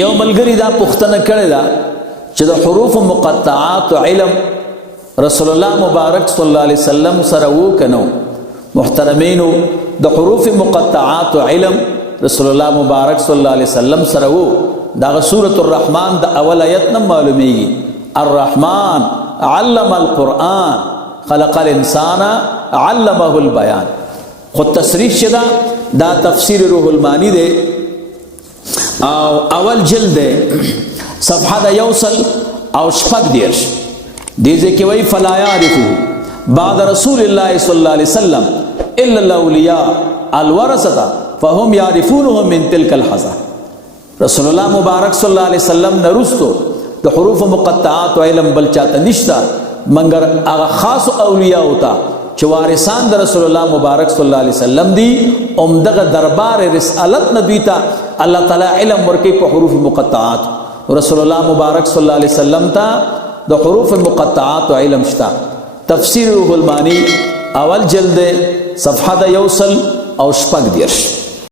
یو ملګری دا پوښتنه کړې ده چې د حروف مقطعات علم رسول الله مبارک صلی الله علیه وسلم سره وو کنو. محترمینو د حروف مقطعات علم رسول الله مبارک صلی الله علیه وسلم سره وو. دا سورۃ الرحمن د اول آیت نه معلومیږي. الرحمن علم القرآن خلق الانسان علمه البیان. خود تصریح شدا دا تفسیر روح المانی دے او اول جلد دے صفحہ دا یوصل او شپک دیرش دیزے کہ وی فلا یعرفو بعد رسول اللہ صلی اللہ علیہ وسلم الا الاولیاء الورثہ فهم یعرفونهم من تلک الحظہ. رسول اللہ مبارک صلی اللہ علیہ وسلم نرستو دا حروف مقطعات و علم بل چاہتا نشتا منگر اغا خاص اولیاء ہوتا چې وارثان د رسول الله مبارک صلی الله علیه وسلم دی. عمدغه دربار رسالت نبی ته الله تعالی علم ورکی په حروف مقطعات. رسول الله مبارک صلی الله علیه وسلم ته د حروف مقطعات علم شتا. تفسیر روح المانی اول جلد صفحه د یوصل او شپږ دیرش.